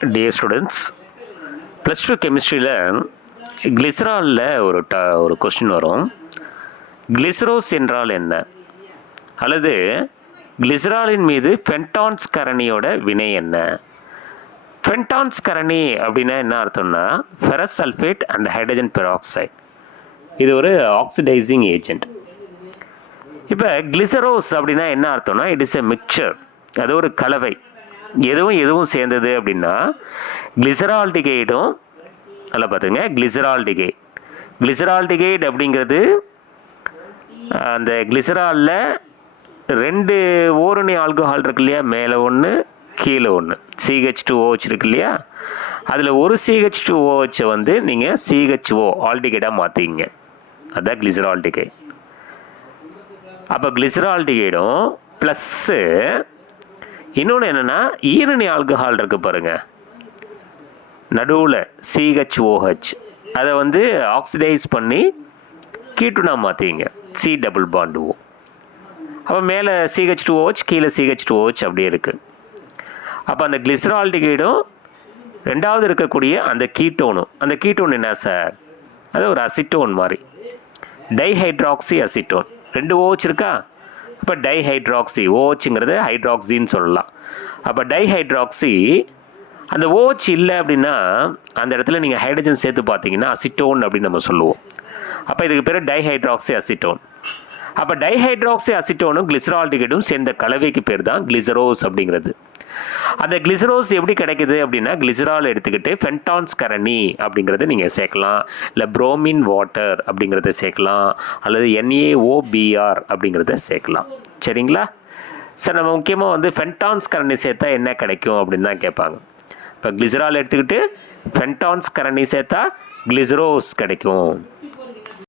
Dear students plus two கெமிஸ்ட்ரியில் கிளிசராலில் ஒரு ட ஒரு கொஸ்டின் வரும். கிளிசரோஸ் என்றால் என்ன? அல்லது கிளிசராலின் மீது ஃபென்டான்ஸ் கரணியோட வினை என்ன? ஃபென்டான்ஸ் கரணி அப்படின்னா என்ன அர்த்தம்னா ferrous sulphate and hydrogen peroxide இது ஒரு ஆக்சிடைசிங் ஏஜென்ட் இப்போ கிளிசரோஸ் அப்படின்னா என்ன அர்த்தம்னா இட் இஸ் எ மிக்சர் அது ஒரு கலவை. எதுவும் எதுவும் சேர்ந்தது அப்படின்னா கிளிசரால்டிகேட்டும் நல்லா பார்த்துங்க கிளிசரால்டிகேட் கிளிசரால்டிகேட் அப்படிங்கிறது அந்த கிளிசராலில் ரெண்டு ஓரணி ஆல்கஹால் இருக்கு இல்லையா? மேலே ஒன்று கீழே ஒன்று சிஹெச் டூ ஓஹெச் இருக்கு இல்லையா? அதில் ஒரு சிஹெச் டூ ஓஹெச்சை வந்து நீங்கள் சிஹெச்ஓ ஆல்டிகேட்டாக மாற்றிங்க அதுதான் கிளிசரால்டிகேட் அப்போ கிளிசரால்டிகேடும் ப்ளஸ்ஸு இன்னொன்று என்னென்னா ஈரணி ஆல்கஹால் இருக்குது பாருங்கள் நடுவில் சிஹெச்ஓஹெச் அதை வந்து ஆக்சிடைஸ் பண்ணி கீட்டுனா மாற்றிங்க சி டபுள் பாண்டு ஓ. அப்போ மேலே சிஹெச் டூ ஓஹெச் கீழே சிஹெச் டூ ஓஹெச் அப்படியே இருக்குது அப்போ அந்த கிளிசரால்டிகைடும் ரெண்டாவது இருக்கக்கூடிய அந்த கீட்டோனும் அந்த கீட்டோன் என்ன சார்? அது ஒரு அசிட்டோன் மாதிரி. டைஹைட்ராக்சி அசிட்டோன் ரெண்டு ஓஹெச் இருக்கா? அப்போ டைஹைட்ராக்சி ஓஹெச்ங்கிறது ஹைட்ராக்சின்னு சொல்லலாம். அப்போ டைஹைட்ராக்சி அந்த ஓஹெச் இல்லை அப்படின்னா அந்த இடத்துல நீங்கள் ஹைட்ரஜன் சேர்த்து பார்த்தீங்கன்னா அசிட்டோன் அப்படின்னு நம்ம சொல்லுவோம். அப்போ இதுக்கு பேர் டைஹைட்ராக்சி அசிட்டோன் அப்போ டைஹைட்ராக்சி அசிட்டோனும் கிளிசரால்டிகேட்டும் சேர்ந்த கலவைக்கு பேர் தான் கிளிசரோஸ் அப்படிங்கிறது. அந்த கிளிசரோஸ் எப்படி கிடைக்குது அப்படின்னா கிளிசரால் எடுத்துக்கிட்டு ஃபென்டான்ஸ் கரணி அப்படிங்கிறத நீங்கள் சேர்க்கலாம். இல்லை புரோமின் வாட்டர் அப்படிங்கிறத சேர்க்கலாம். அல்லது என்ஏஓபிஆர் அப்படிங்கிறத சேர்க்கலாம். சரிங்களா? சார் நம்ம முக்கியமாக வந்து ஃபென்டான்ஸ் கரணி சேர்த்தா என்ன கிடைக்கும் அப்படின்னு தான் கேட்பாங்க. இப்போ கிளிசரால் எடுத்துக்கிட்டு ஃபென்டான்ஸ் கரணி சேர்த்தா கிளிசரோஸ் கிடைக்கும்.